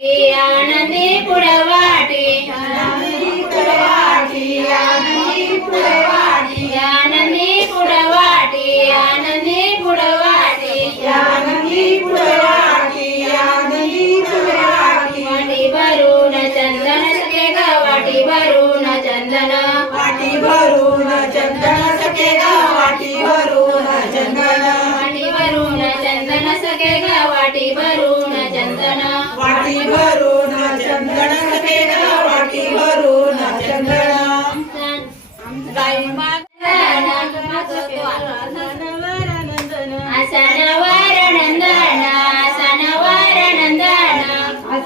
आनंदी पुढे वाटी आनंदी पुढे वाटी चंदन सके गा वाटी भरून चंदन. वाटी भरून चंदन सके गा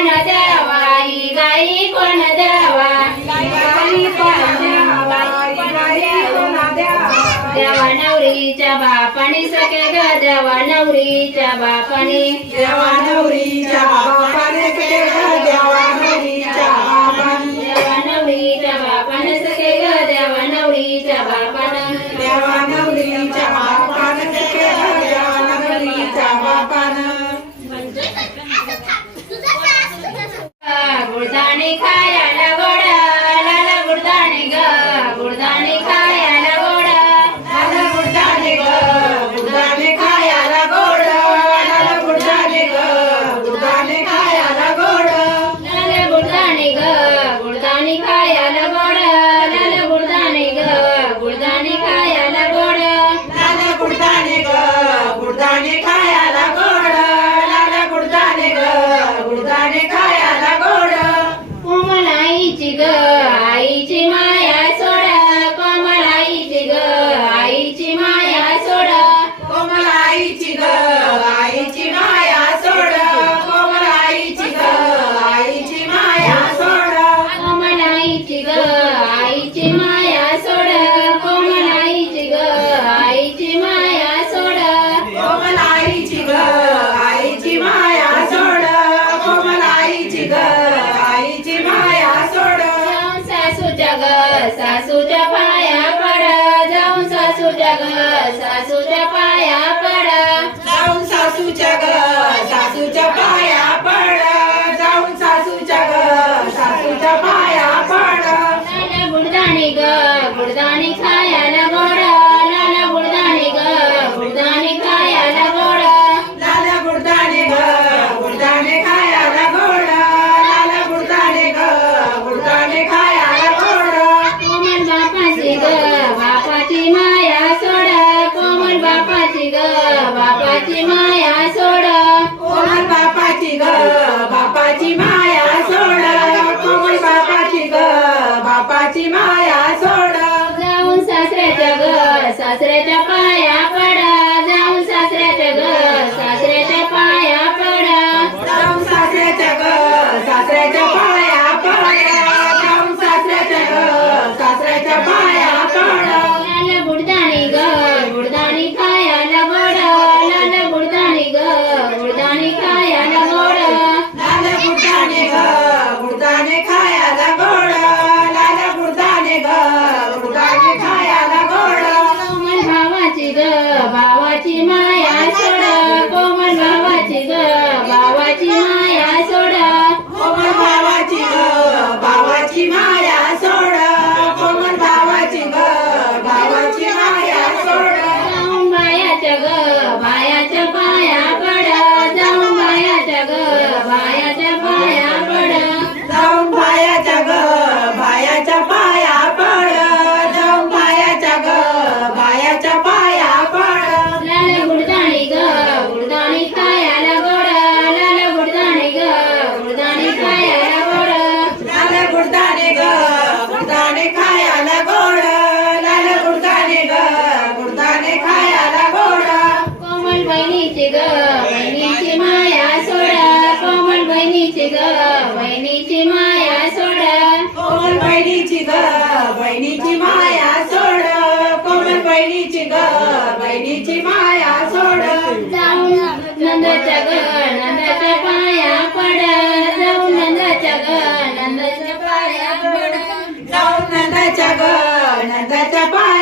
कोण देवाई गाई कोण देवा देवा नवरीच्या बापाने सके ग देवा नवरीच्या बापाने. देवा नवरीच्या बापाने देवा नवरीच्या बापाने. देवा नवरीच्या बापाने सके ग देवा नवरीच्या बापाने. Bernie Cat. ग सासूच्या पाया पडा. जाऊन सासूच्या ग सासूच्या पाया पडा. जाऊन सासूच्या ग सासूच्या पाया पडा. बुलदाणी ग दसऱ्याच्या पाया ग बहिणीची माया सोडा. कोण बहिणीची ग बहिणीची माया सोड. कोण बहिणीची ग बहिणीची माया सोड. जाऊन नंदाच्या ग नंदाच्या पाया पडा. जाऊन नंदाच्या ग नंदाच्या पाया पड. जाऊन नंदाच्या ग नंदाच्या पाया